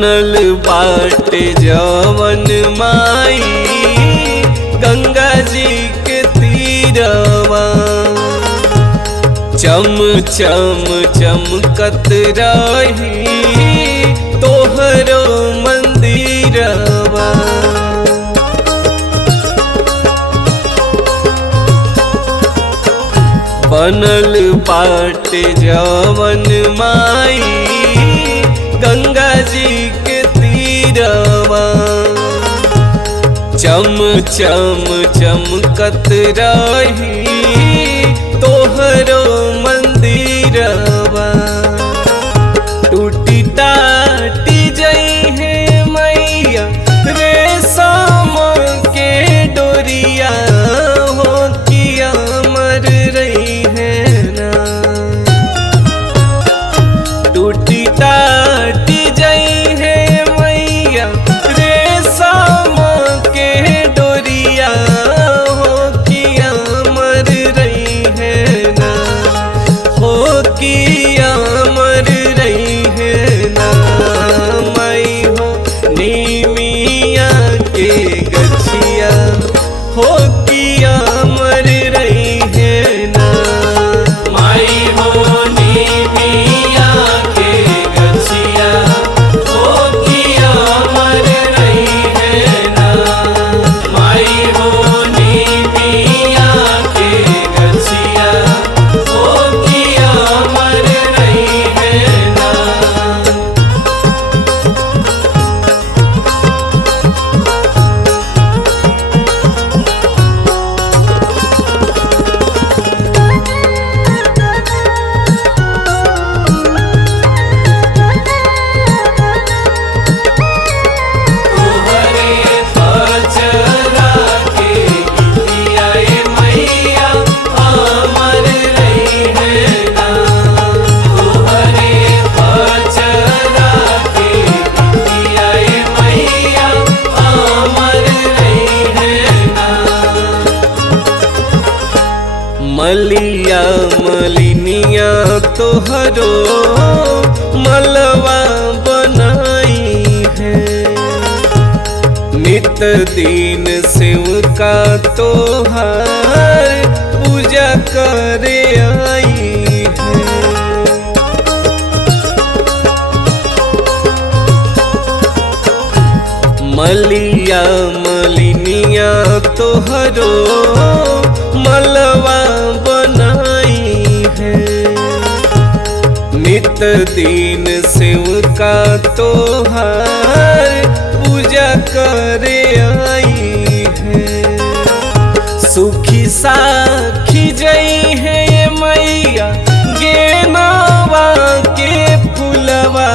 बनल बाटे जवन माई गंगा जी के तीरवा, चम चम चमकत रही तोहरो मंदिरवा। बनल बाटे जवन माई गंगा जी के तीरवा, चम चम चमकत रही तोहरो मंदिरवा। टूटी टाटी जई है मैया रेशम के डोरिया, हो किया मर रही है ना। टूटी टाटी जई है मैया रेशम के डोरिया, हो किया मर रही है ना, हो किया मर रही है ना। मैं हो नीमिया के गछिया, हो किया मर रही है ना। माई हो नीमिया के गछिया, हो किया मर रही है ना। माई हो नीमिया के गछिया, हो किया मर रही है ना। तोहरे पचरा के गीतिया मैया अमर रही है ना। तोहरे पचरा के गीतिया मैया अमर रही है ना। मलिया मलिनिया तोहरो मलवा बनाई है, नित दिन शिव का तोहार पूजा करे आई है। मलिया मलिनिया तोहरो मलवा बनाई है, नित दिन शिव का तोहार पूजा करे आई है। सुखी साखी जई है मैया गेनवा के फुलवा,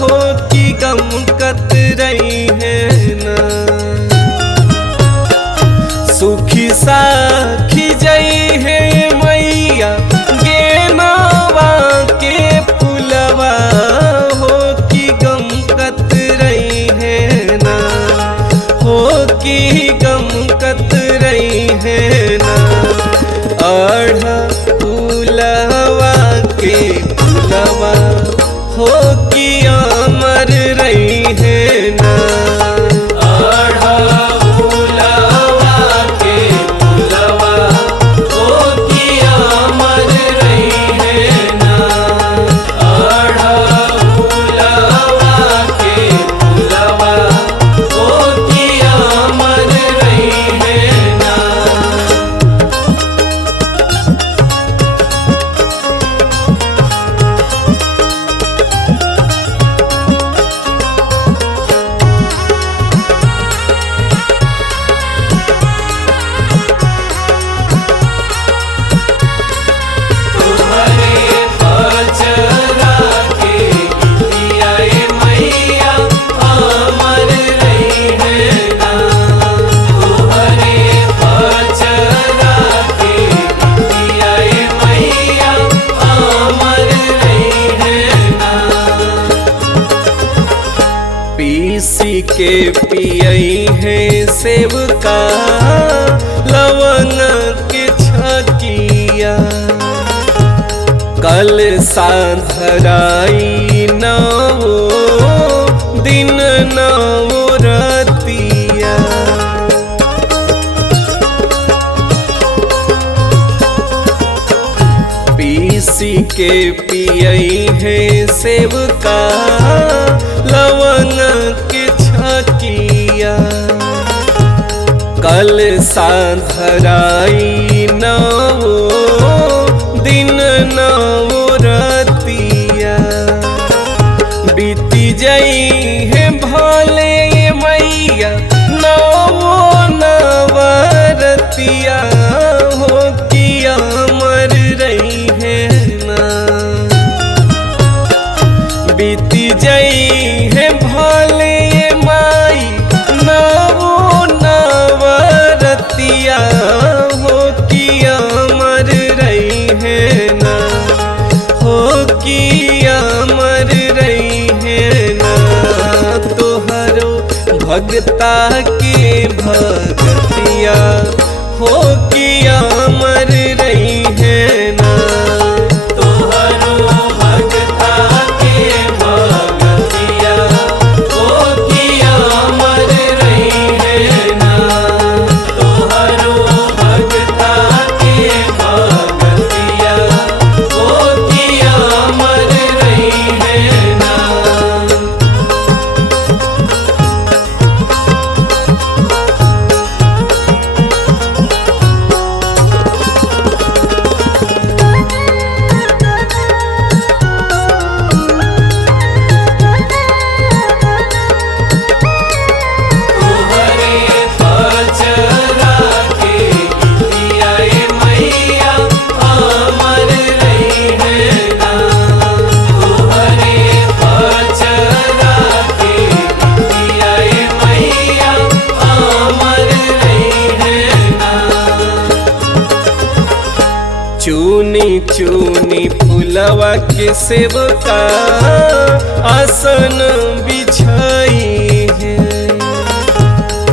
हो की गमकत रही है ना। सुखी साखी जई है मैया गेनवा के फुलवा, हो की गमकत रही है ना, हो की गमकत रही है ना। आढ़ा फूलवा के फुलवा, हो की अमर रही है ना। आढ़ा फूलवा के फूलवा, हो किया मर रही है ना। आढ़ा फूलवा के फूलवा, हो किया मर रही है ना। तोहरे पचरा के गीतिया मैया अमर रही है ना। तोहरे पचरा के गीतिया मैया अमर रही है ना। पीसी के पियई है सेब का लवंग के छकिया, कल साधराई नवो के पियई है सेब का लवंग के छकिया कल साधराई नवो दिन नवो रतिया बीती जई है भले मैया नवो नवरतिया हो किया मर रही है ना बीती जई है भले माई नवो नवरतिया हो किया मर रही है ना हो किया मर रही है ना तोहरो भगता के भगतिया हो किया मर रही है ना तोहरो भगता के भगतिया हो किया मर रही है ना तोहरो भगता के भगतिया हो किया मर रही है ना। तोहरे पचरा के गीतिया मैया अमर रही है ना तोहरे पचरा के गीतिया मैया अमर रही है ना। चूनी चूनी फुलवा के सेवका आसन बिछाई है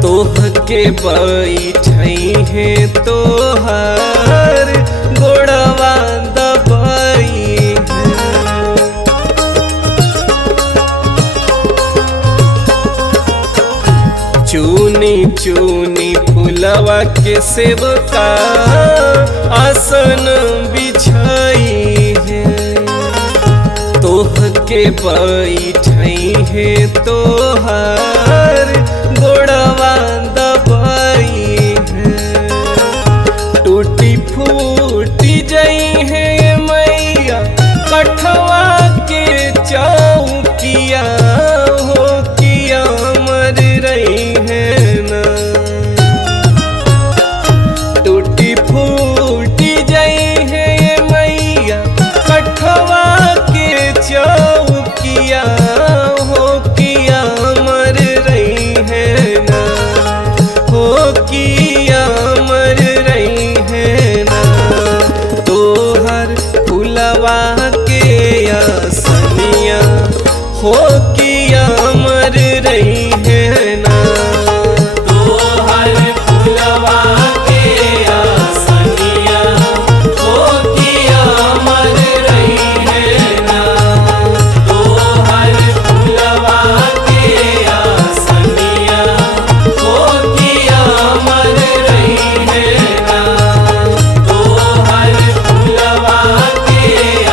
तोह के बैठई है तोहर गोड़वा दबाई है चूनी चूनी फुलवा के सेवका आसन बिछाई है तोह के बैठई है तोहर गोड़वा दबाई है टूटी फूटी जई है मैया कठवा के चौकिया हो किया मर रही है ना टूटी फूटी जई है मैया कठवा के चौकिया हो किया मर रही है ना हो किया मर रही है ना तोहर फुलवा के आसनिया हो किया मर रही है ना तोहर फुलवा के आसनिया हो किया मर रही है ना तोहर फुलवा के आसनिया हो किया मर रही है ना तोहर फुलवा के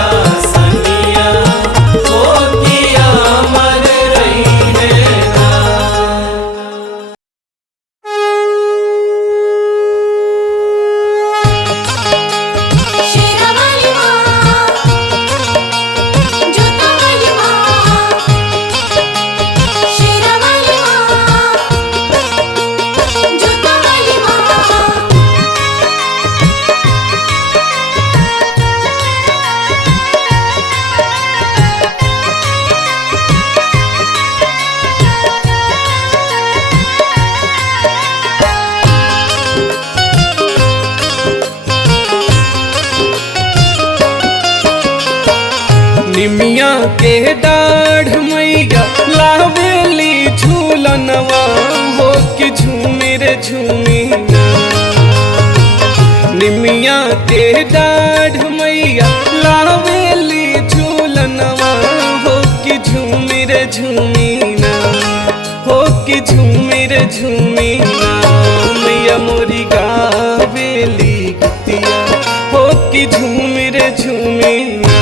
आसनिया हो किया मर रही है ना। शेरावाली माँ जोतावाली माँ शेरावाली माँ जोतावाली माँ निमिया के डाढ़ मैया लावेली झूलनवा हो के झूमे रे झूमी निमिया के डाढ़ मैया लावेली झूलनवा हो के झूमे रे झूमीना हो के झूमे रे झूमीना मैया मोरी गावेली गतिया हो के झूमे रे झूमीना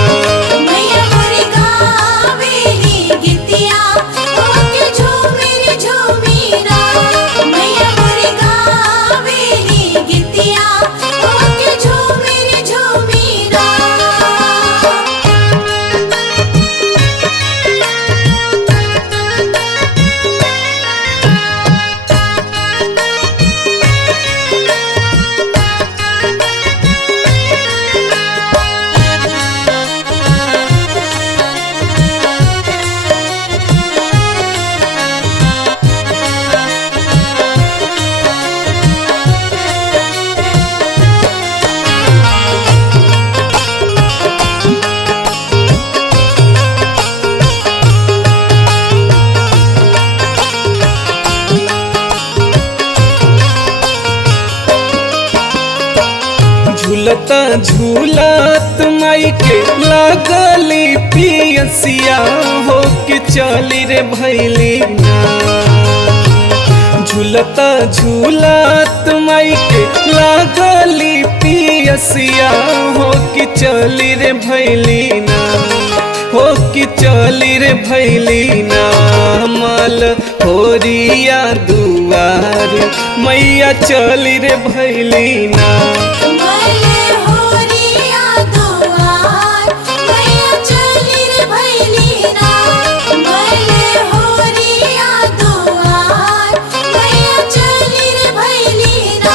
झूलता झूलत माई के लागली पियसिया हो कि चली रे भैली ना। झूलता झूलत माई के लागली पियसिया हो कि चली रे भैली ना। हो कि चली रे भैली ना। माल होरिया दुआर मैया चली रे भैली ना। मले होरिया दुआर मैया चली रे भैली ना। मले होरिया दुआर मैया चली रे भैली ना।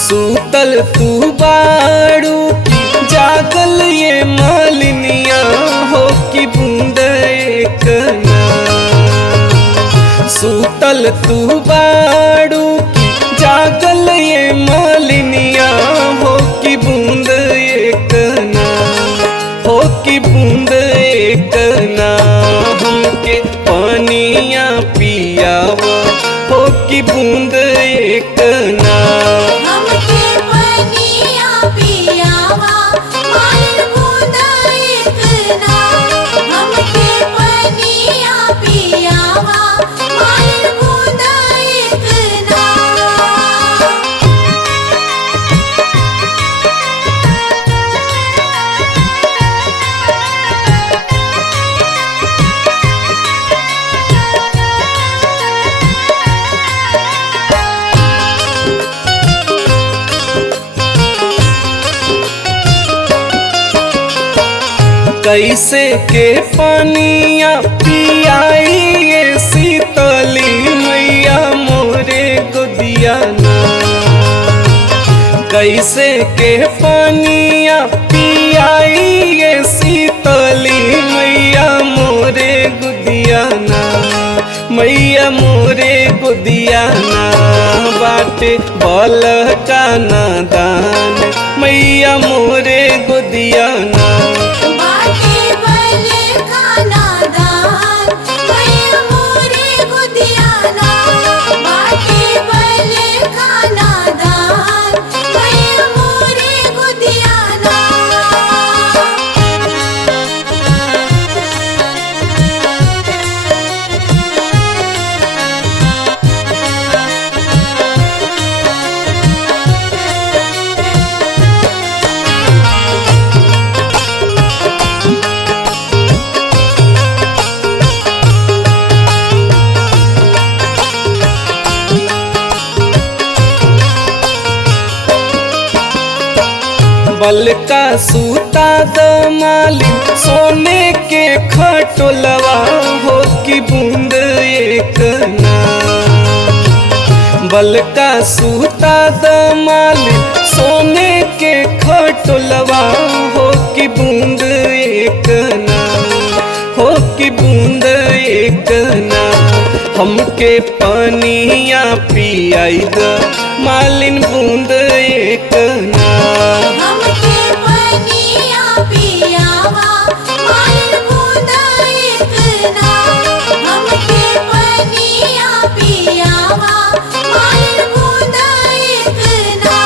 सूतल तू बाड़ू की जागल ये मालिनिया हो कि बूंद एक ना। सूतल तू बाड़ू की जागल ये मालिनिया हो कि बूंद एक ना। हो कि बूंद एक ना। हमके पानिया पियावा हो कि बूंद एक ना। हमके पनिया पियावा मालिन बूंद एक ना। हमके पनिया पियावा मालिन बूंद एक ना। कैसे के पानिया पियाई ये शीतली मैया मोरे गोदिया ना। कैसे के पानिया पियाई ये शीतली मैया मोरे गोदिया ना। मैया मोरे गोदिया ना। बाटे बल का नादान मैया मोरे गोदिया ना। बाटे बल खाना दान मैया मोरे गुदिया ना। बाटे बल खाना दान मैया मोरे गुदिया ना। बल का सूता दमाली सोने के खटोलवा हो कि बूंद एक ना। बल का सूता दमाली सोने के खटोलवा हो कि बूंद एक ना। हो कि बूंद एक ना। हमके पानिया पियाई द मालिन बूंद एक ना। हमके पनिया पियावा मालिन बूंद एक ना। हमके पनिया पियावा मालिन बूंद एक ना।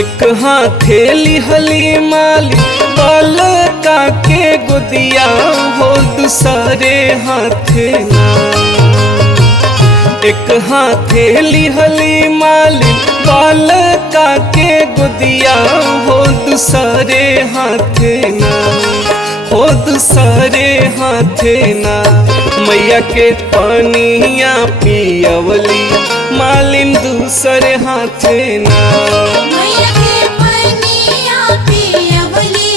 एक हाथेली हली माली बल का के गुदिया हो दूसरे हाथे ना। एक हाथे लिहली मालिन बालका के गुदिया हो दूसरे हाथे ना, हो दूसरे हाथे ना मैया के पनिया पियवली मालिन दूसरे हाथे ना। मैया के पनिया पियवली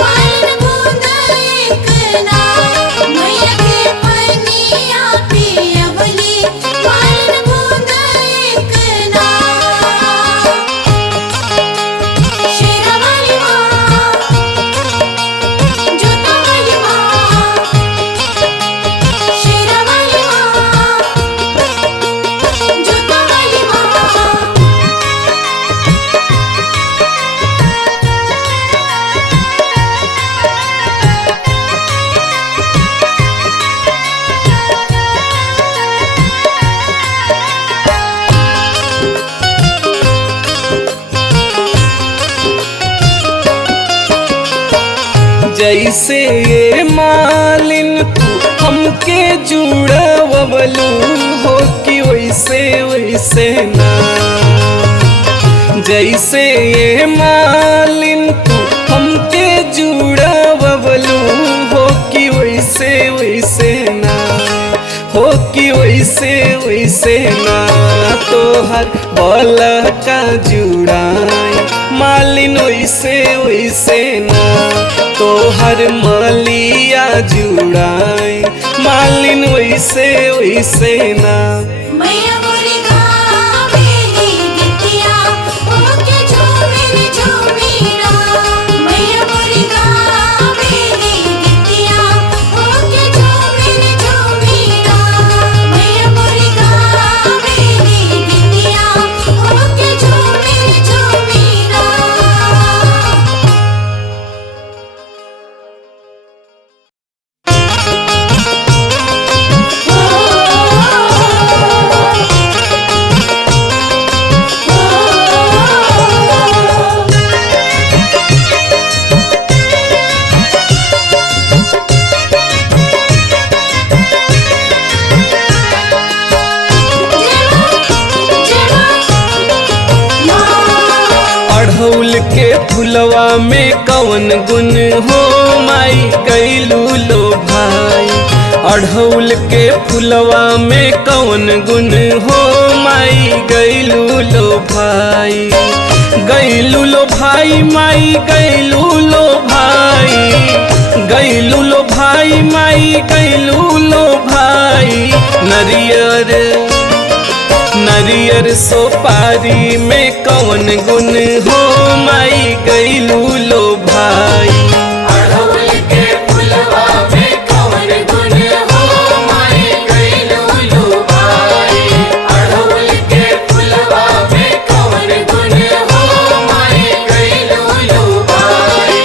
मालिन बूंद एक ना, मैया के पनिया पियवली मालिन बूंद एक ना। शेरा वाली माँ, जोता वाली माँ, शेरा वाली माँ, जोता वाली माँ। जैसे ये मालिन तू हमके जुड़वलू हो कि वैसे वैसे ना। जैसे ये मालिन तू हमके जुड़वलू हो कि वैसे वैसे ना, हो कि वैसे वैसे ना तोहर बोला का जुड़ाई मालिन वैसे वैसे ना तोहर मालिया जुड़ाई मालिन वैसे वैसे ना। मैया मोरी गावेली गिट्टिया ओके झूमेरी झूमीरा, मैया मोरी गावेली गिट्टिया ओके झूमेरी झूमीरा, मैया मोरी गावेली गिट्टिया ओके झूमेरी झूमीरा। अढ़ौल के फुलवा में कवन गुण हो माई कैलू लो भाई, अढ़ौल के फुलवा में कवन गुण हो माई गैलू लो भाई, गैलू लो भाई माई गैलू लो भाई, गैलू लो भाई माई गैलू लो भाई। नरियर नरियर सोपारी में कवन गुण हो माई गैलू लो भाई। अढ़उल के फुलवा में कवन गुण हो माई गइलू लो भाई, अढ़उल के फुलवा में कवन गुण हो माई गइलू लो भाई।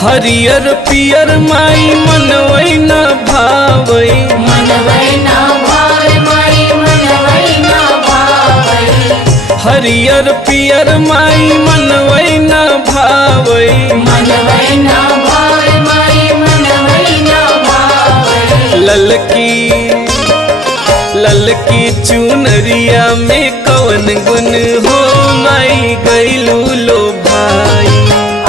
हरियर पियर माई मनवै न भावै, मनवै ना भाई माई मनवै ना भाई, हरियर पियर माई मनवै न भावै, मनवै ना भाई माई मनवै ना भाई। ललकी ललकी चुनरिया में कवन गुण हो माई गैलू लो भाई।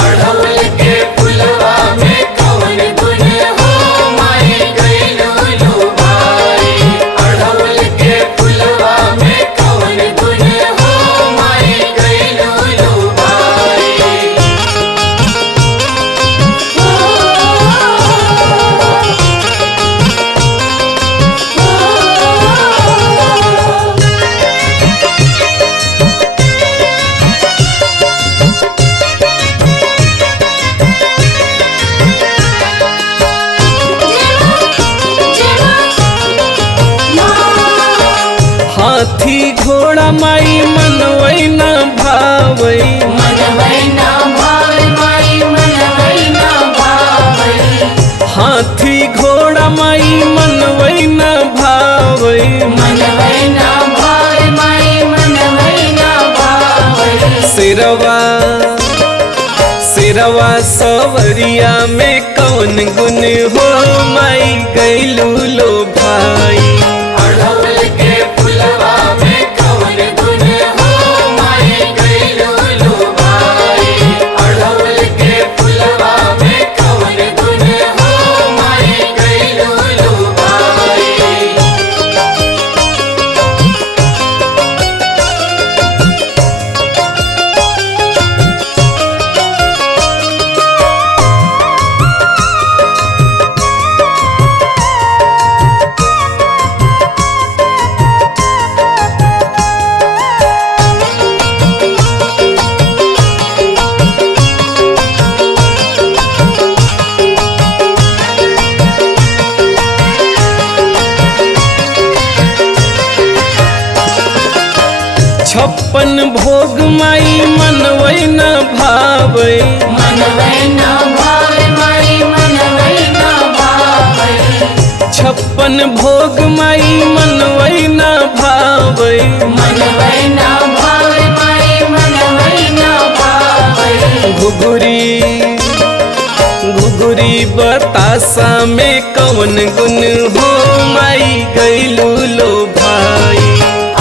अढ़उल के फुलवा में कवन गुण हो माई गइलू लो भाई, अढ़उल के फुलवा में कवन गुण हो माई गइलू लो भाई। शेरवा सवरिया में कौन गुण हो माई गैलू लो भाई। अड़हुल के फुलवा में कौन गुण हो माई गइलू लो भाई। अड़हुल के फुलवा में कौन गुण हो माई गइलू लो भाई। छप्पन भोग माई मनवै न भावै। मनवै न भावे माई मनवै न भावे। छप्पन भोग माई मनवै न भावै। मनवै न भावे माई मनवै न भावे। घुघुरी घुघुरी बतासा में कौन गुण हो माई गैलू लो भाई।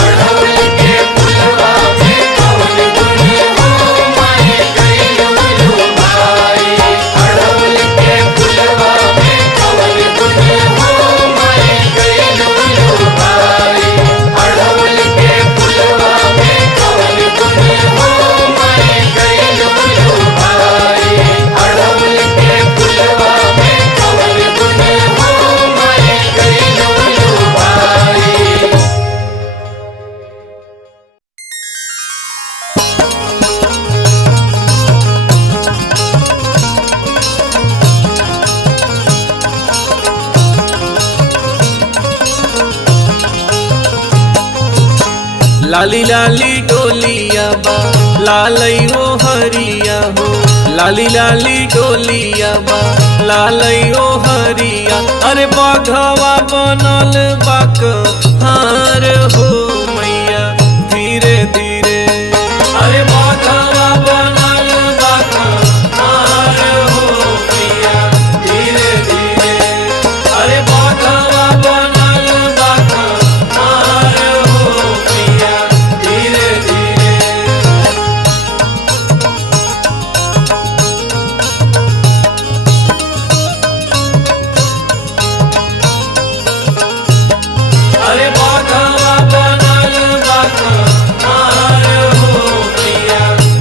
अड़हुल के फुलवा में कौन गुण हो माई गइलू लो भाई। अड़हुल के फुलवा में कौन गुण हो माई गइलू लो भाई। अड़हुल के फुलवा में कौन गुण हो माई गइलू लो भाई। अड़हुल के फुलवा में कौन गुण हो माई गइलू लो भाई। लाली लाली डोलिया बा लालई हो हरिया हो। लाली लाली डोलिया बा लालई हो हरिया। अरे बाघवा बनल बाक हार हो मैया धीरे धीरे। अरे बाघवा बनल बाक हार हो मैया धीरे धीरे। अरे बाघवा बनल बाक हार हो मैया धीरे धीरे। अरे बाघवा बनल बाक हार हो मैया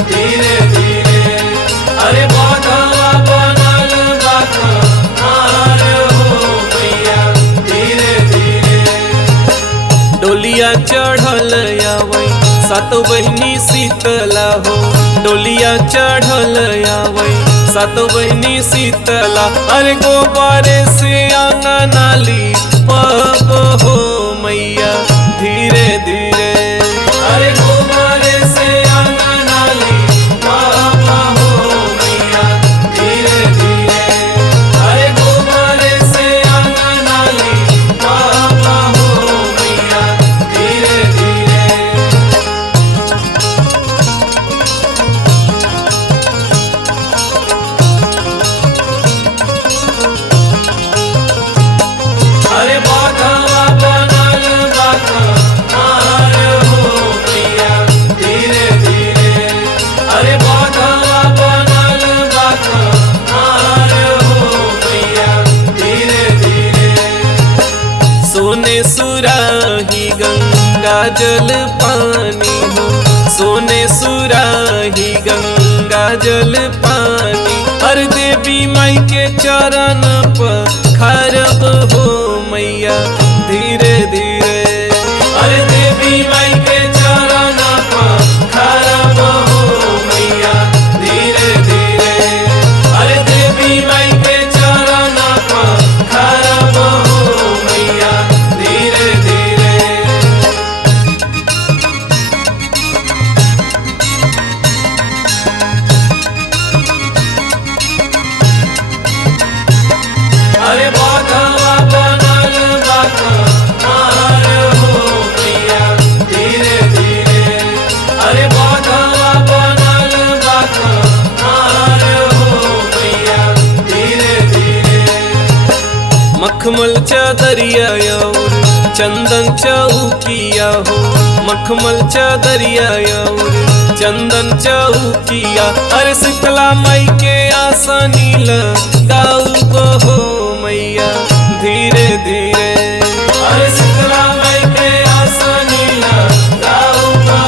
धीरे धीरे। अरे बाघवा बनल बाक हार हो मैया धीरे धीरे। डोलिया चढ़ल आवै सातो बहिनी शीतला हो। डोलिया चढ़ल आवै सातो बहिनी शीतला। अरे गोबारे से आंगनाली पब हो मैया धीरे धीरे। अरे गोबारे से आंगनाली पब हो मैया धीरे धीरे। अरे गोबारे से आंगनाली पब हो मैया धीरे धीरे। अरे बाघवा बनल बाक हार हो मैया धीरे धीरे। अरे बाघवा बनल बाक हार हो मैया धीरे धीरे। सोने सुराही गंगा जल पानी हो। सोने सुराही गंगा जल पानी। हर देवी माई के चरण पर खरब हो मैया धीरे धीरे। अरे देवी माई के चरण पर खरब हो मैया धीरे धीरे। अरे देवी माई के चरण पर खरब हो मैया धीरे धीरे। अरे बाघवा बनल चंदन चौकिया हो मखमल चदरिया और चंदन चौकिया अरे शीतला माई के आसानी लगाऊ हो मैया धीरे धीरे अरे शीतला माई के आसानी लगाऊ हो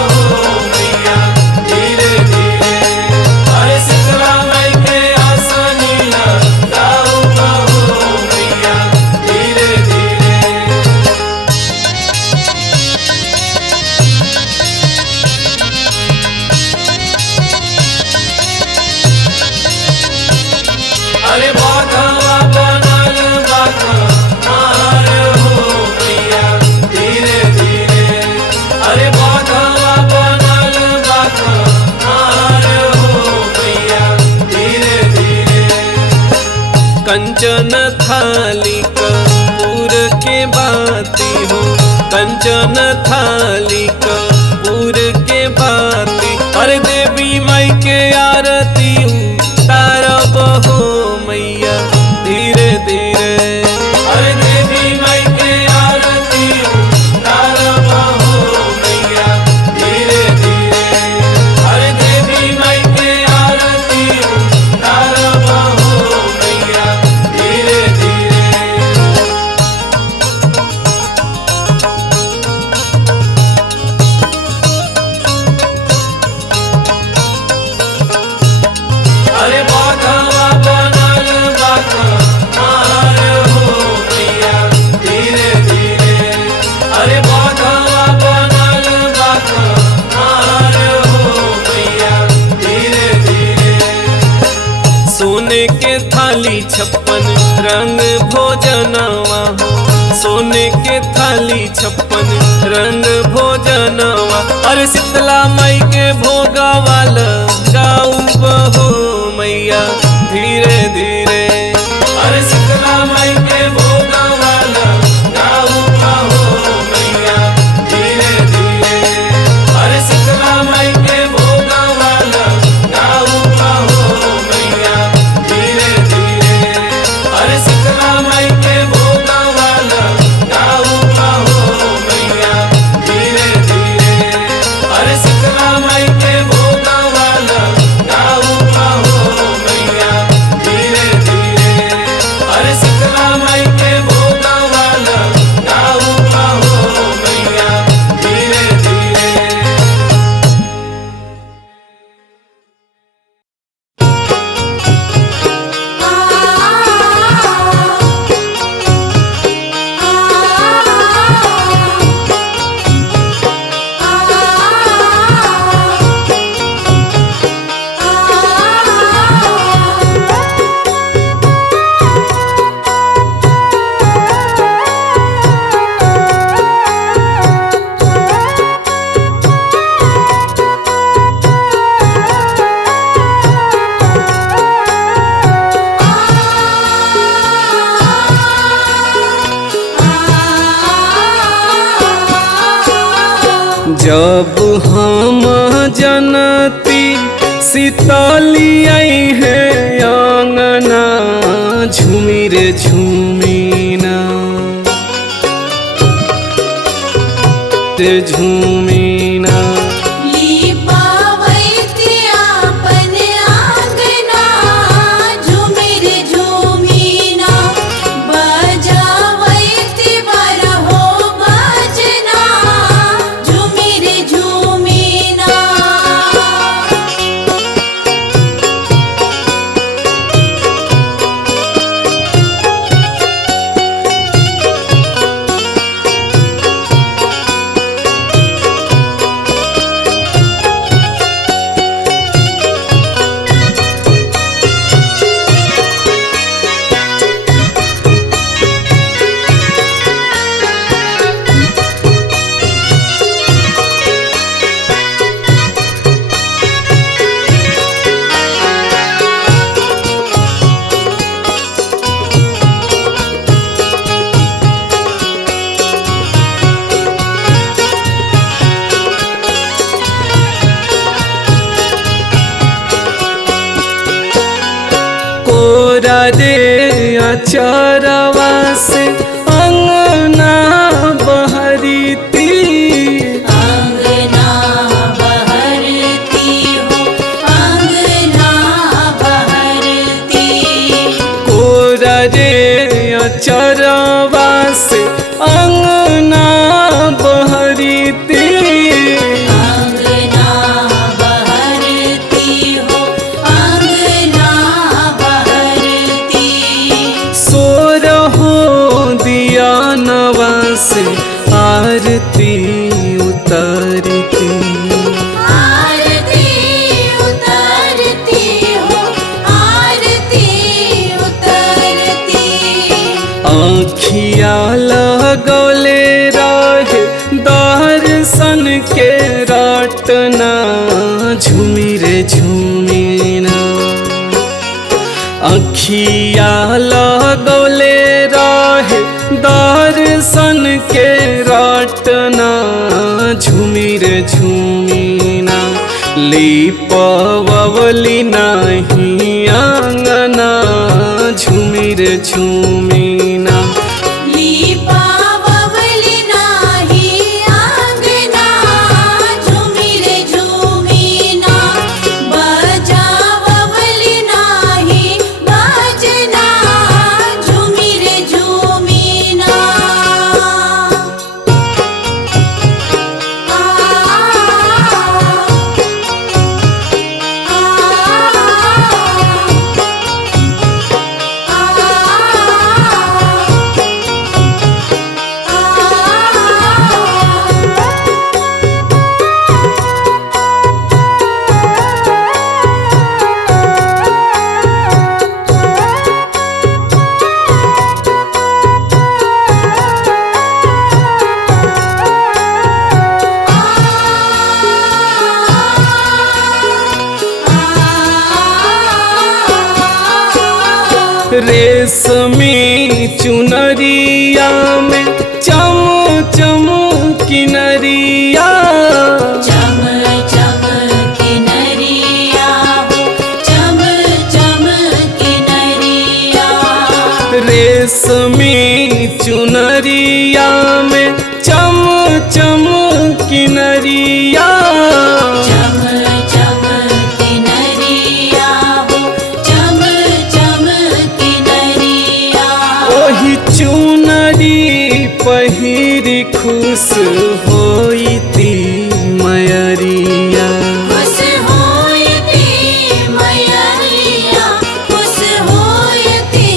मैया धीरे धीरे अरे शीतला माई के आसानी लगाऊ हो मैया धीरे धीरे अरे बाघवा बनल बाघा मार हो मैया धीरे धीरे अरे बाघवा बनल बाघा मार हो मैया धीरे धीरे कंचन थाली कपूर के बाती हो कंचन थाली कपूर के बाती अरे देवी माई के आरती तारब हो मैया धीरे धीरे अरे देवी माई के आरती तारब हो मैया धीरे धीरे अरे देवी माई के आरती तारब हो मैया धीरे धीरे अरे बाघवा बनल बाघा मार हो मैया धीरे धीरे अरे बाघवा बनल बाघा मार हो मैया धीरे धीरे सोने के थाली 56 रंग भोजनवा हो सोने के थाली 56 रंग भोजनवा अरे शीतला माई के भोगवा लगाऊ हो मैया धीरे धीरे अरे शीतला माई के भोगवा लगाऊ हो मैया धीरे धीरे अरे शीतला माई के भोगवा लगाऊ हो मैया धीरे धीरे अरे शीतला माई के भोगवा लगाऊ हो मैया धीरे धीरे अरे शीतला माई के भोगवा लगाऊ हो मैया धीरे धीरे अरे शीतला माई के भोगवा लगाऊ हो मैया धीरे धीरे जब हम जनती शीतली आई है आंगना झूमी रे झूमीना ते झूमीना लीपावैती आपन आंगना झूमिर झूमीना बजावैती बरहो बजना झूमिर झूमीना तोरा रे अचरवा से अंगना चरवा से अंगना बहरीती, अंगना बहरती हो, अंगना बहरती। सोर हो दिया नवा से आरती उतारती, आरती उतारती हो, आरती उतारती। आँखिया लगौले रहे दर्शन के रटना, झूमी रे झूमी ना। आँखिया लगौले रहे दर्शन के रटना, झूमी रे झूमी ना। लिपवली नहीं आंगना, झूमी रे झूमी ना। लिपावली नाही आंगना, झूमी रे झूमी ना। बजावली नाही बाजना, झूमी रे झूमी ना। रेशमी चुनरिया में चम चम किनरिया, चम चम किनरिया हो, चम चम किनरिया। रेशमी चुनरिया में चम चम किनरिया, चम चम किनरिया हो, चम चम किनरिया। ओही चुनरी पहिरी खुश होइती मयरिया, खुश होइती मयरिया, खुश होइती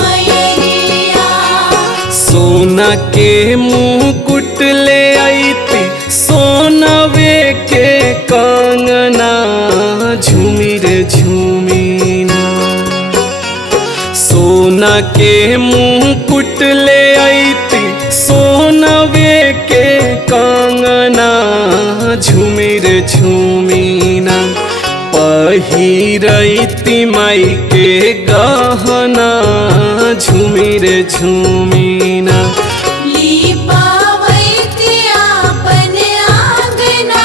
मयरिया। सोना के मुकुट ले आईती, सोनवे के कंगना, झूमी रे झूमी ना। सोना के मुकुट ले आईती, सोनवे के कंगना, झूमी रे झूमी ना। पहिरती माई के गहना, झूमी रे झूमी ना। लिपावती आपन आंगना,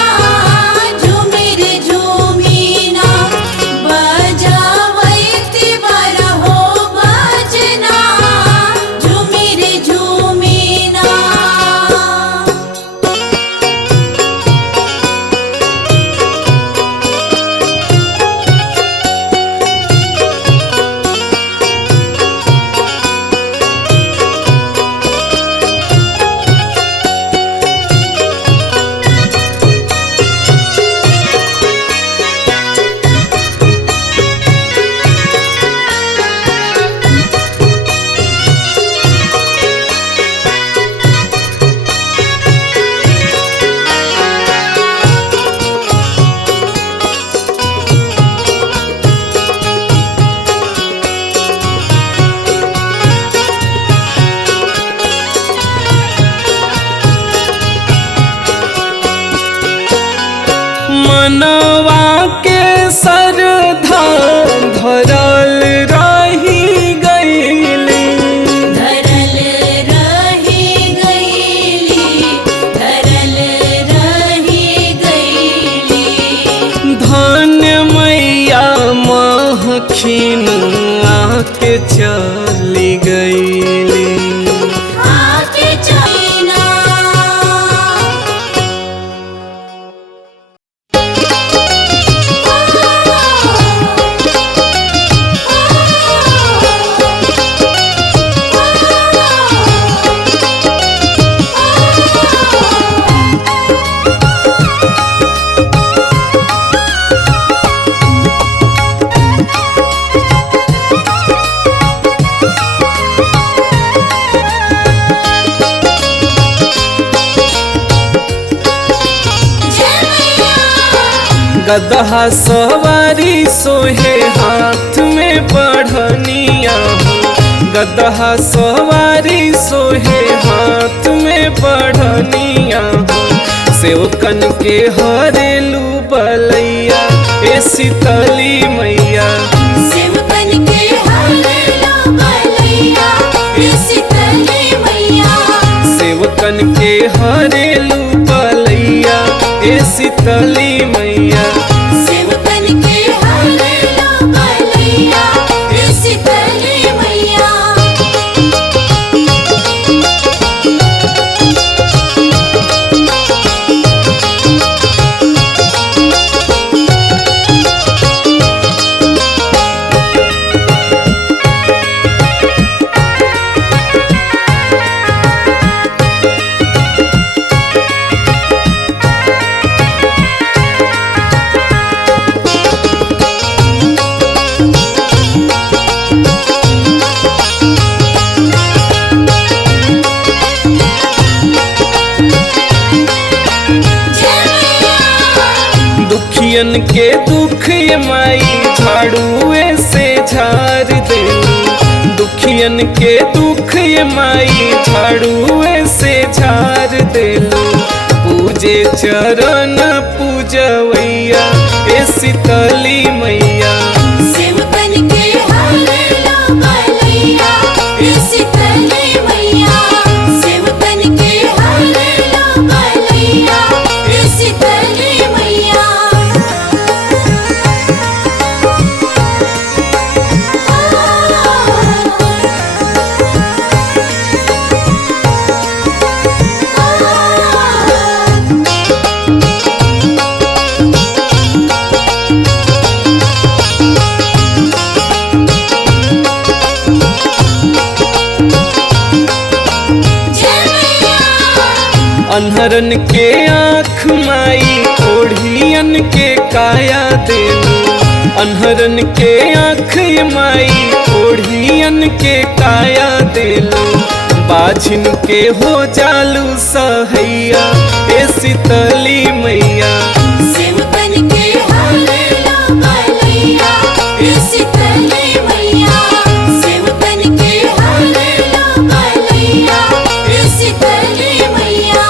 झूमी रे झूमी ना। बजावती बरहो बाजना, झूमी रे झूमी ना। मनवा के सरधा धरल रही गईली, धरल रही गईली, धरल रही गईली। धन्य मैया महखिन आके चली गईली। आके चैना गदहा सवारी सोहे हाथ में बढ़निया हो, गदहा सवारी सोहे हाथ में बढ़निया हो। सेवकन के हरेलू बलैया ए शीतली मैया, सेवकन के हरेलू बलैया ए शीतली मैया, सेवकन के हरेलू बलैया ए शीतली मैया। सेवकन के हरेलू बलैया ए शीतली मैया। दुखियन के दुख ये माई झाड़ुए से झाड़ दे, दुखियन के दुख ये माई झाड़ुए से झाड़ दे। पूजे चरण पूजवैया ए शीतली मैया, सेवकन के हरेलू बलैया ए शीतली मैया, सेवकन के हरेलू बलैया ए शीतली मैया। अन्हरन के आँख माई ओढ़ियन के काया देलू, अन्हरन के आँख माई ओढ़ियन के काया देलू। बाझिन के हो जालू सहैया ए शीतली मैया, सेवकन के हरेलू बलैया ए शीतली मैया, सेवकन के हरेलू बलैया ए शीतली मैया।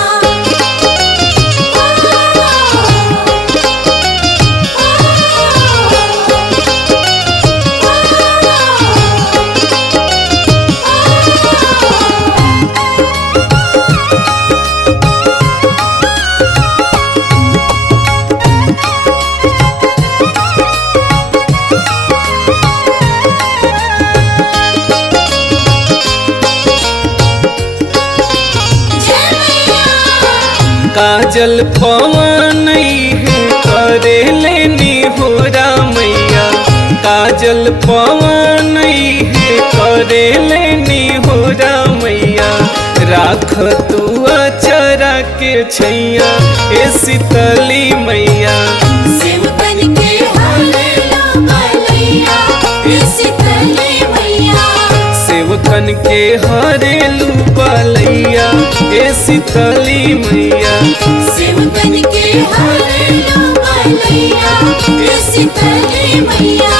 काजल पवन करे लेनी हो मैया, काजल पवन करे लेनी हो मैया। राख तू अचरा के छैया ए शीतली मैया, सेवकन के हरेलू बलैया ए शीतली मैया, सेवकन के हरेलू बलैया ए शीतली मैया। सेवकन के हरेलू बलैया ए शीतली मैया,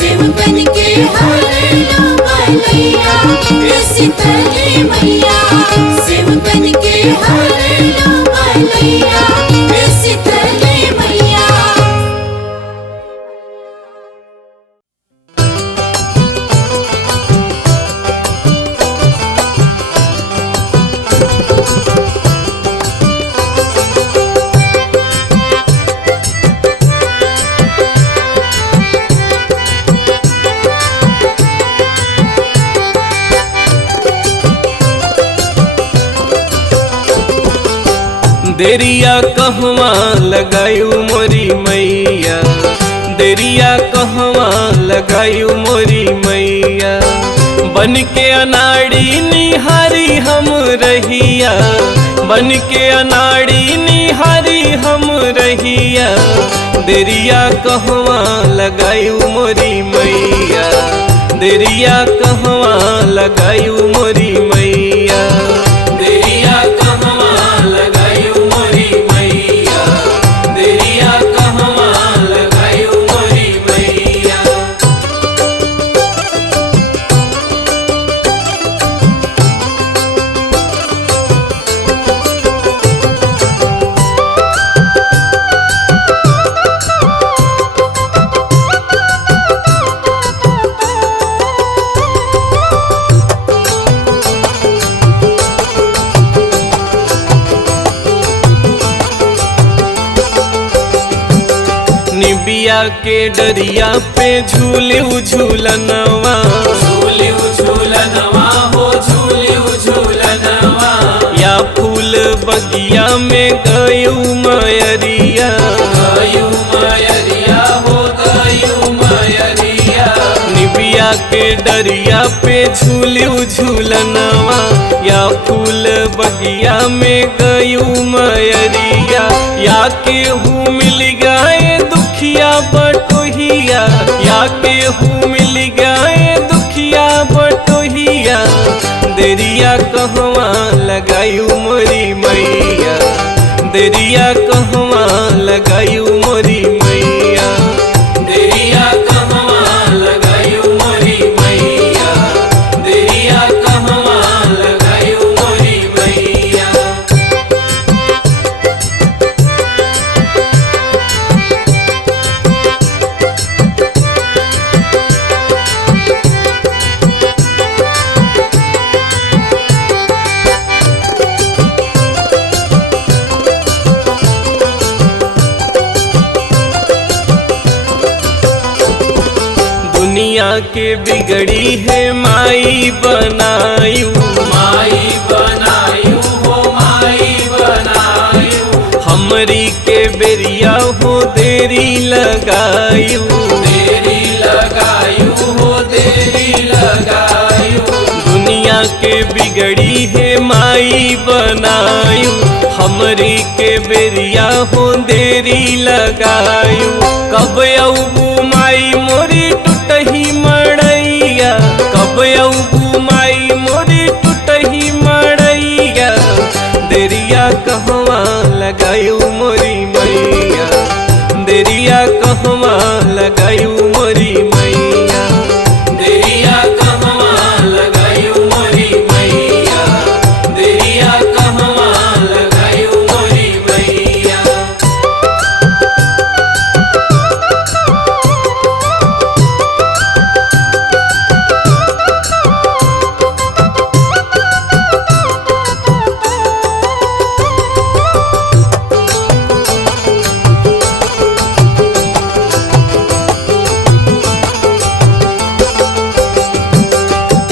सेवकन के हरेलू बलैया ए शीतली मैया, सेवकन के हरेलू बलैया ए शीतली मैया। देरिया कहवा लगायू मोरी मैया, देरिया कहवा लगायू मोरी मैया। बन के अनाड़ी निहारी हम रहिया, बन के अनाड़ी निहारी हम रहिया। देरिया कहवा लगायू मोरी मैया, देरिया कहवा लगायू मोरी मैया। देरिया कहवा लगायू मोरी मैया, देरिया कहवा निबिया के डरिया पे झूलिउ झूलनवा, झूलिउ झूलनवा हो झूलिउ झूलनवा, या फूल बगिया में गयू मयरिया, गयू मयरिया हो गयू मयरिया, निबिया के डरिया पे झूलिउ झूलनवा, या फूल बगिया में गयू मयरिया, या केहू मिल गए दुखिया बटोहिया, या केहू मिल गए दुखिया बटोहिया, देरिया कहवा लगायू मोरी मैया, देरिया कहवा लगायू मोरी मैया, देरिया कहवा लगायू मोरी मैया, देरिया कहवा लगायू मोरी मैया। दुनिया के बिगड़ी है माई बनायू, माई बनायू हो माई बनायू, हमरी के बेरिया हो देरी लगायू, देरी लगायू हो देरी लगायू, दुनिया के बिगड़ी है माई बनायू, हमरी के बेरिया हो देरी लगायू, कब अबू माई मोरी टूटही मड़ैया, कब अबू माई मोरी टूटही मड़ैया, देरिया कहवा लगायू मोरी मैया, देरिया कहवा लगायू मोरी मैया, देरिया कहवा लगायू मोरी मैया, देरिया कहवा लगायू मोरी मैया।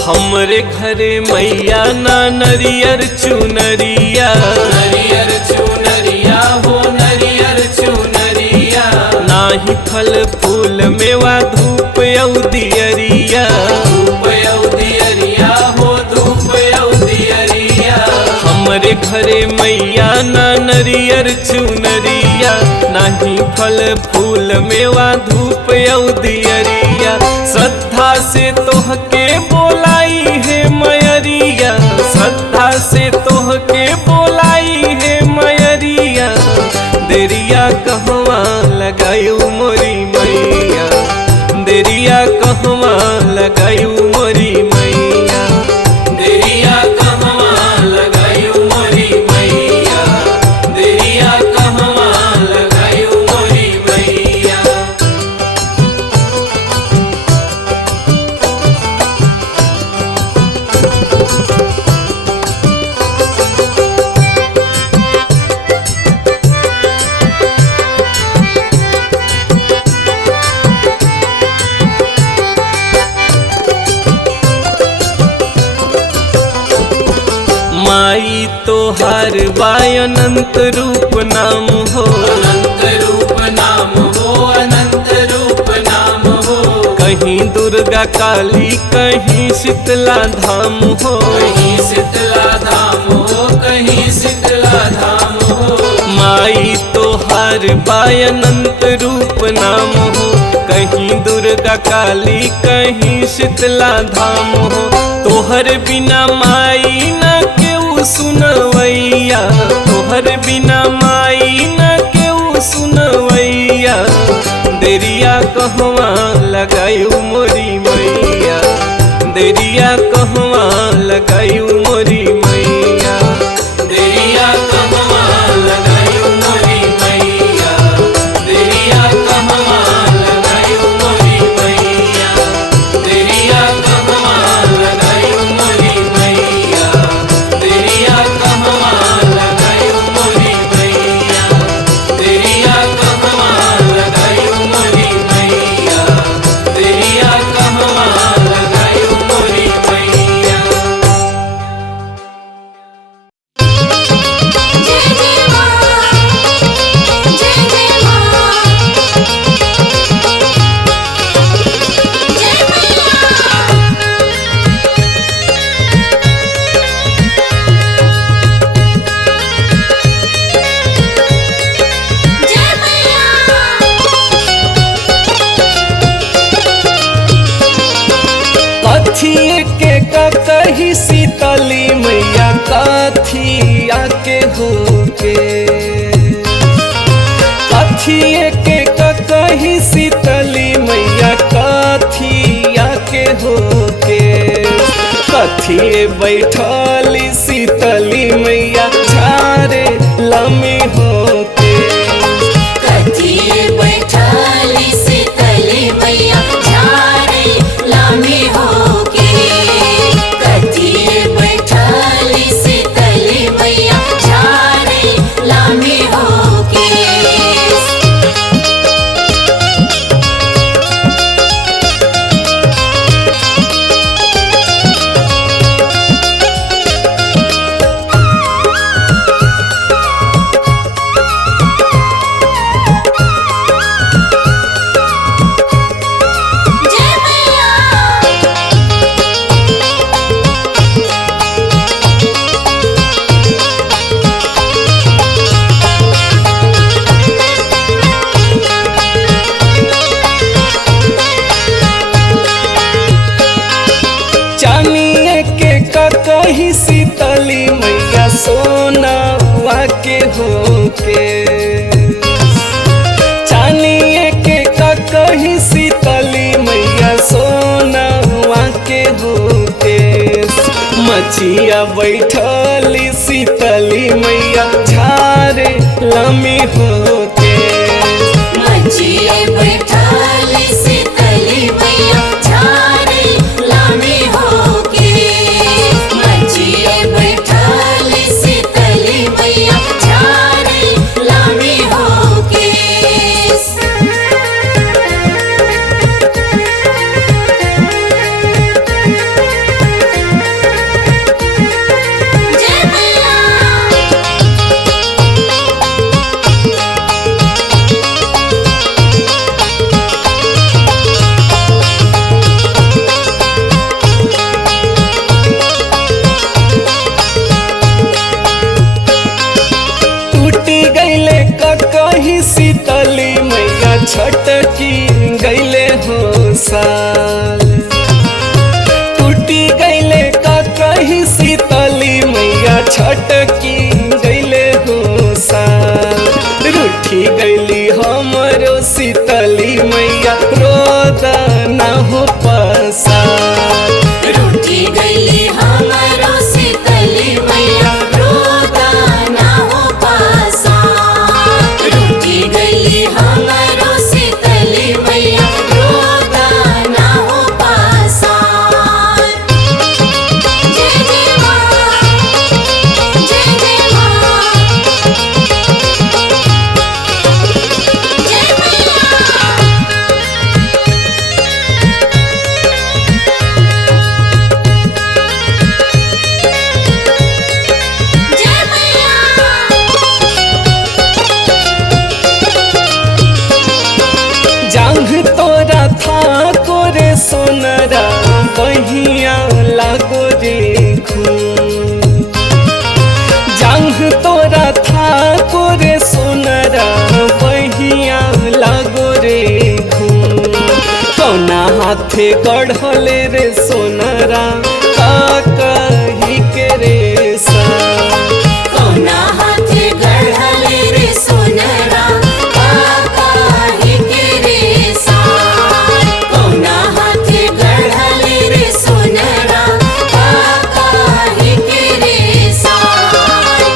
हमरे घरे मैया ना नरियर चुनरिया, नरियर चुनरिया हो नरियर चुनरिया, नाही फल फूल मेवा धूप औदियरिया, धूप औदियरिया हो धूप औदियरिया, हमरे घरे मैया ना नरियर चुनरिया, नाही फल फूल मेवा धूप औदियरिया, श्रद्धा से तोहके बोलाई है मयरिया, श्रद्धा से तोहके बोलाई है मयरिया, देरिया कहवा लगायू मोरी मैया, देरिया कहवा लगायू मोरी मैया, देरिया कहवा लगायू मोरी मैया, देरिया कहवा लगायू मोरी मैया। माई तोहार बाय अनंत रूप नाम हो, अनंत रूप नाम हो अनंत रूप नाम हो, कहीं दुर्गा काली कहीं शीतला धाम हो, कहीं शीतला धाम हो कहीं शीतला धाम हो, माई तोहार बाय अनंत रूप नाम हो, कहीं दुर्गा काली कहीं शीतला धाम हो, तोहर बिना माई न केहू सुनवैया, तोहर बिना माई न केहू सुनवैया, देरिया कहवा लगायू मोरी मैया, देरिया कहवा लगायू मोरी मैया, देरिया कहवा लगायू मोरी मैया, देरिया कहवा लगायू मोरी मैया, देरिया कहवा लगायू मोरी मैया, देरिया कहवा लगायू मोरी मैया, देरिया कहवा लगायू मोरी कही शीतली मैया कथिया के होके कथिए के कही शीतली मैया कथिया के होके कथिए बैठली शीतली मैया झारे लमी होके कथिए बैठली शीतली मैया झारे लामी होके कथिए बैठली शीतली मैया झारे लामी होके जय मैया चानिए के कही शीतली मैया सोनावा के होके चानिए के कही शीतली मैया सोनावा के होके मछिया बैठली शीतली मैया झारे लमी होके मचिए बैठली शीतली मैया झारे लामी होके मचिए बैठली शीतली मैया झारे लामी होके जय मैया टूटी गईले कही शीतली मैया छटकी गईले हो साल टूटी गईले कही शीतली मैया छटकी गईले हो साल रूठी गईली हमरो शीतली मैया रोदा ना हो पसाल रूठी गईली हमरो शीतली मैया रोदा ना हो पासा रूठी गईली हमरो शीतली मैया रोदा ना हो पासा जय जय माँ जय जय माँ जय मैया जय मैया जांघ तोरा था कोरे सोनरा बहिया लागो रे खून जांघ तोरा था कोरे सोनरा बहिया लागो रे खून कौना हाथे गढ़ले रे सोनरा का कही के रे सा कौना हाथे गढ़ले रे सोनरा काहे के रे सार कौना हाथे गढ़ले रे सोनरा काहे के रे सार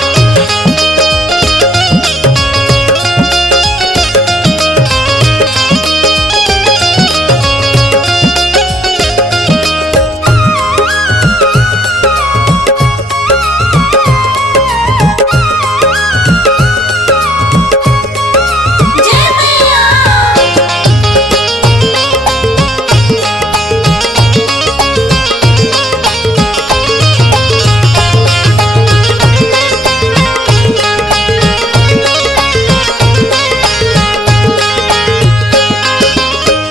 जय मैया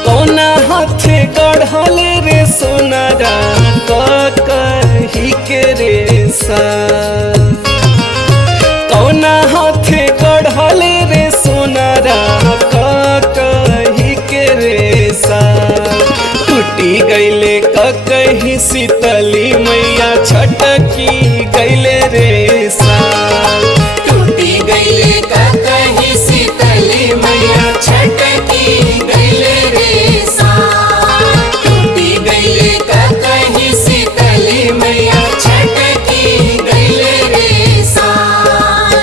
कौना हाथे गढ़ले रे सोनरा कही के रे सा कौना हाथे गढ़ले रे सोनरा कही के रे सा टूटी टूटी गईले कहीं शीतली मैया छटकी गईले रे साल। टूटी गईले कहीं शीतली मैया छटकी गईले रे साल। टूटी गईले कहीं शीतली मैया छटकी गईले रे साल।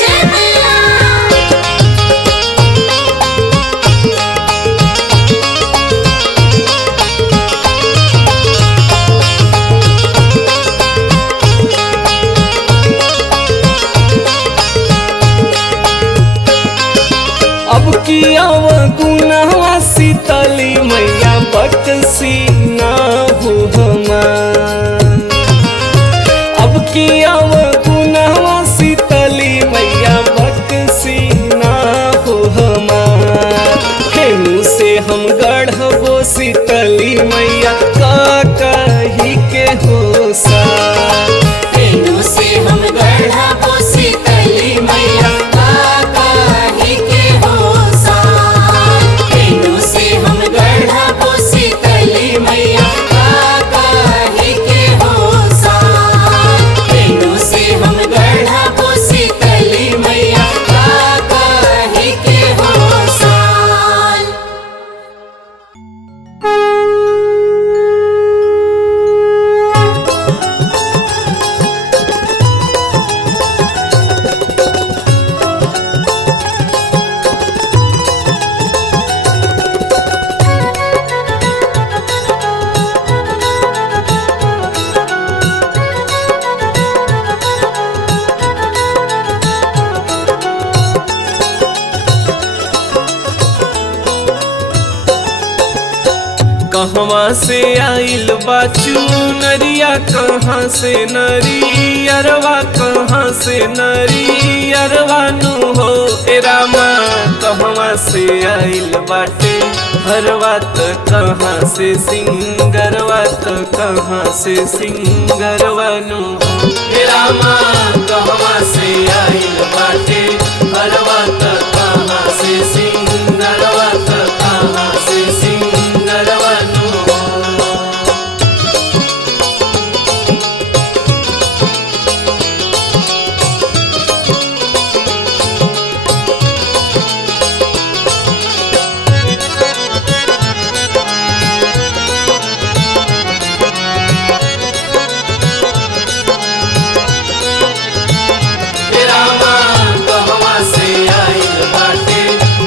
जय मैया। अब की गुनावा शीतली मैया बकसी ना हो हमार। अब की गुनावा शीतली मैया बकसी ना हो हमार। हेनु से हम गढ़बो शीतली मैया का कही के हो सार। तेनु से हम गढ़बो शीतली मैया का कही के हो साल। तेनु से हम गढ़बो शीतली मैया का कही के हो साल। तेनु से हम गढ़बो शीतली मैया का कही के हो साल। कहवा से आइल बाचू नरिया कहाँ से नरियरवा कहाँ से नरियरवा नु हो ए रामा। कहवा से आइल बाटे हरवा त कहाँ से सिंगरवा त कहाँ से सिंगरवा नु हो ए रामा। कहवा से आइल बाटे हरवा त कहाँ से सिंगरवा त कहाँ से सिंगरवा नु हो। हे रामा कहवा से आइल बाटे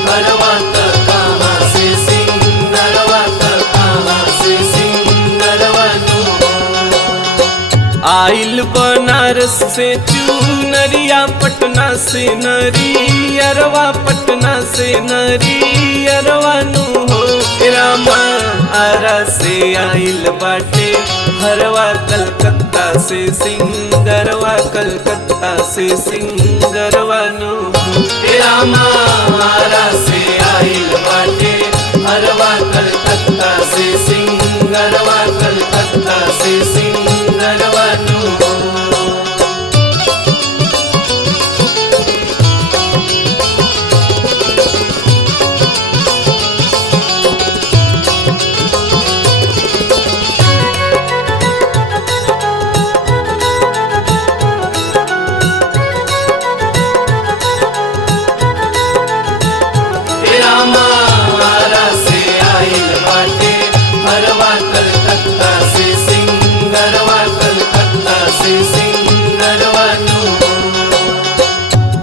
हरवा त कहाँ से सिंगरवा त कहाँ से सिंगरवा नु हो। आइल बनारस से चूनरिया पटना से नरियरवा पटना से नरियरवा नु हो ए रामा। आरा से आइल बाटे हरवा कलकत्ता से सिंगरवा कलकत्ता से सिंगरवा नु हो ए रामा। आरा से आइल बाटे हरवा कलकत्ता से सिंगरवा कलकत्ता से सिंगरवा नु हो। हे रामा आरा से आइल बाटे हरवा कलकत्ता से सिंगरवा कलकत्ता से सिंगरवा नु हो।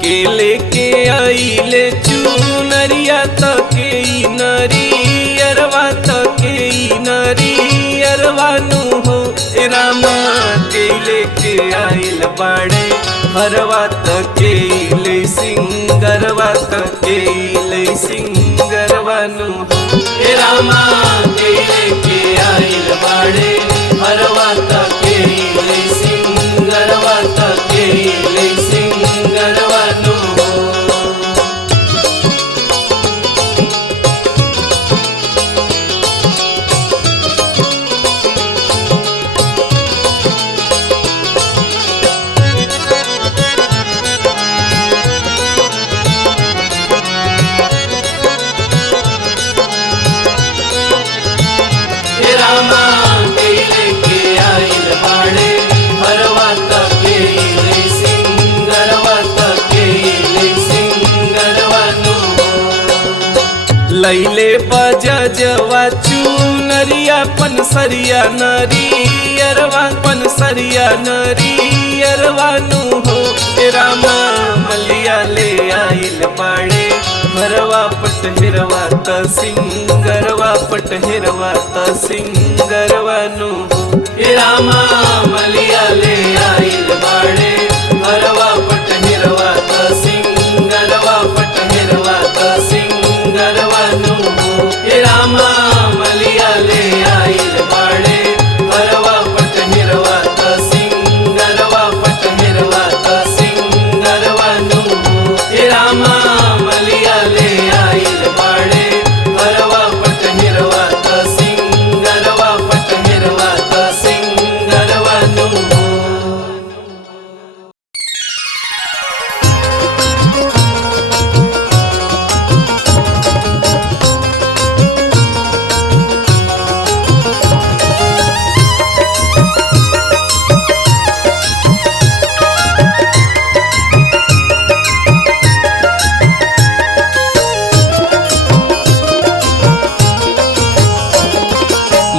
केले के आइले चूनरिया त के नरियरवा त के नरियरवा नु हो ए रामा। केले के आइल बाड़े हरवा त केले सिंगरवा त केले सिंगरवा नु हो ए रामा। केले के आइल बाड़े हरवा त केले सिंगरवा त केले सिंगरवा नु हो। लैले बजवा चुनरिया पनसरिया नरियरवा पनसरिया नरियरवा नु हो रामा मलिया ले आइल बाड़े भरवा पटहिरवा त सिंगरवा पटहिरवा त सिंगरवा नु हो रामा मलिया ले आइल बाड़े भरवा पटहिरवा त सिंगरवा पटहिरवा त सिंगरवा नु हो रामा मलिया ले आइल बाड़े भरवा पटहिरवा त सिंगरवा पटहिरवा त सिंगरवा नु हो रामा मलिया ले आइल बाड़े भरवा पटहिरवा त सिंगरवा पटहिरवा त सिंगरवा नु हो।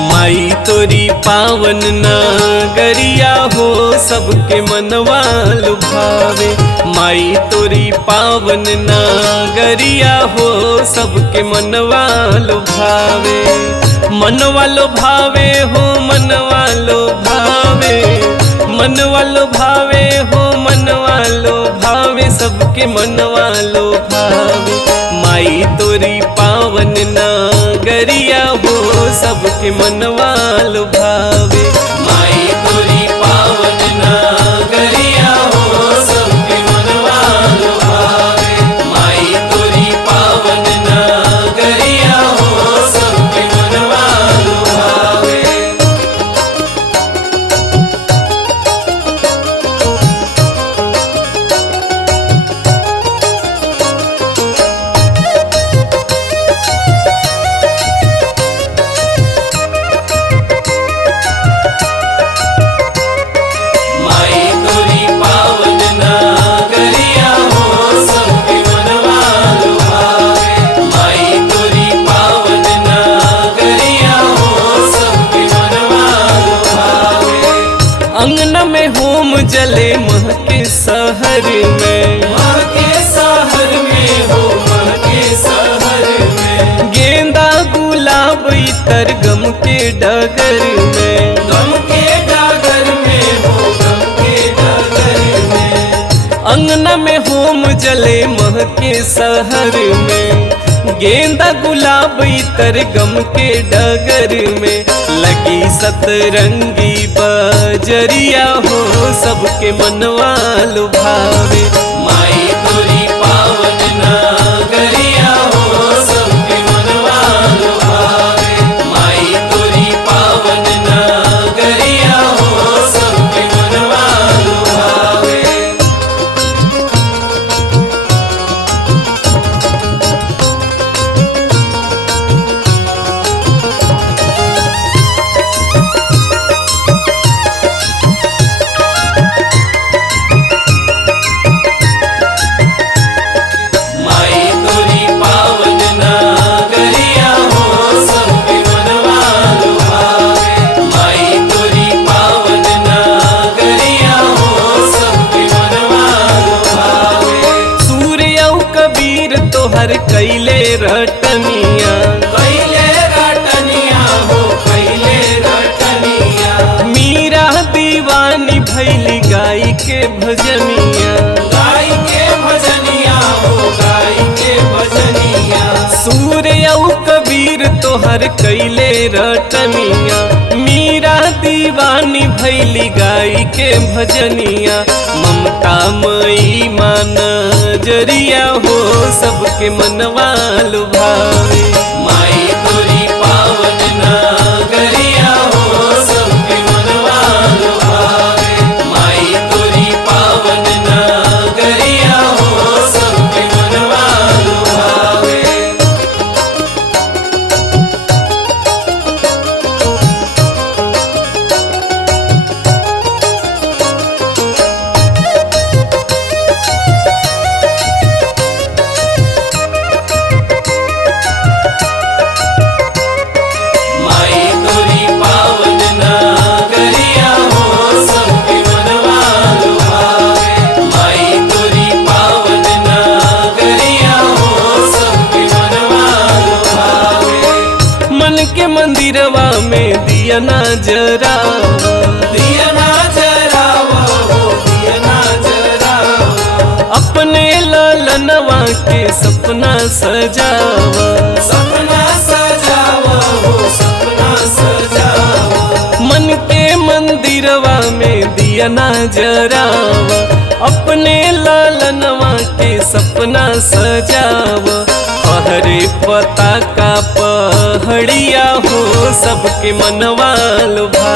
माई तोरी पावन नगरिया हो सबके मनवा लुभावे माई तोरी पावन नगरिया हो सबके मनवा लुभावे मनवा लुभावे हो मनवा लुभावे मनवा लुभावे हो मनवा लुभावे सबके मनवा लुभावे माई तोरी पावन नगरिया हो सबके मनवा लुभावे माई तोरी पावन नगरिया हो सबके मनवा लुभावे माई तोरी पावन नगरिया हो सबके मनवा लुभावे। माई तोरी पावन नगरिया हो सबके मनवा लुभावे माई तोरी पावन नगरिया हो सबके मनवा लुभावे। अंगना में होम जले महके शहर में हो महके शहर में गेंदा गुलाब इतर गम के डगर में गम के डगर में हो गम के डगर में। अंगना में होम जले महके शहर में गेंदा गुलाब इतर गम के डगर में लगी सतरंगी बजरिया हो सबके मनवा लुभावे माई तोरी पावन नगरिया हो सबके मनवा लुभावे माई तोरी पावन नगरिया हो सबके मनवा लुभावे। माई तोरी पावन नगरिया हो सबके मनवा लुभावे माई तोरी पावन नगरिया हो सबके मनवा लुभावे। सूर्य कबीर तोहर कैले रटनिया हो कैले रटनिया मीरा दीवानी भैली गाई के भजनिया हो गाई के भजनिया। सूर्य कबीर तोहर कैले रटनिया मीरा दीवानी भैली गाई के भजनिया ममता मई मान जरिया हो सबके मनवा लुभावे माई तोरी पावन नगरिया हो सबके मनवा लुभावे माई तोरी पावन नगरिया हो सबके मनवा लुभावे। दिया ना जरावा, दिया ना जरावा हो दिया ना जरावा। अपने लालनवा के सपना सजावा, सपना सजावा हो सपना सजावा। मन के मंदिरवा में दिया ना जरावा, अपने लालनवा के सपना सजावा। हरे पता का पहड़िया हो सबके मनवा लुभा,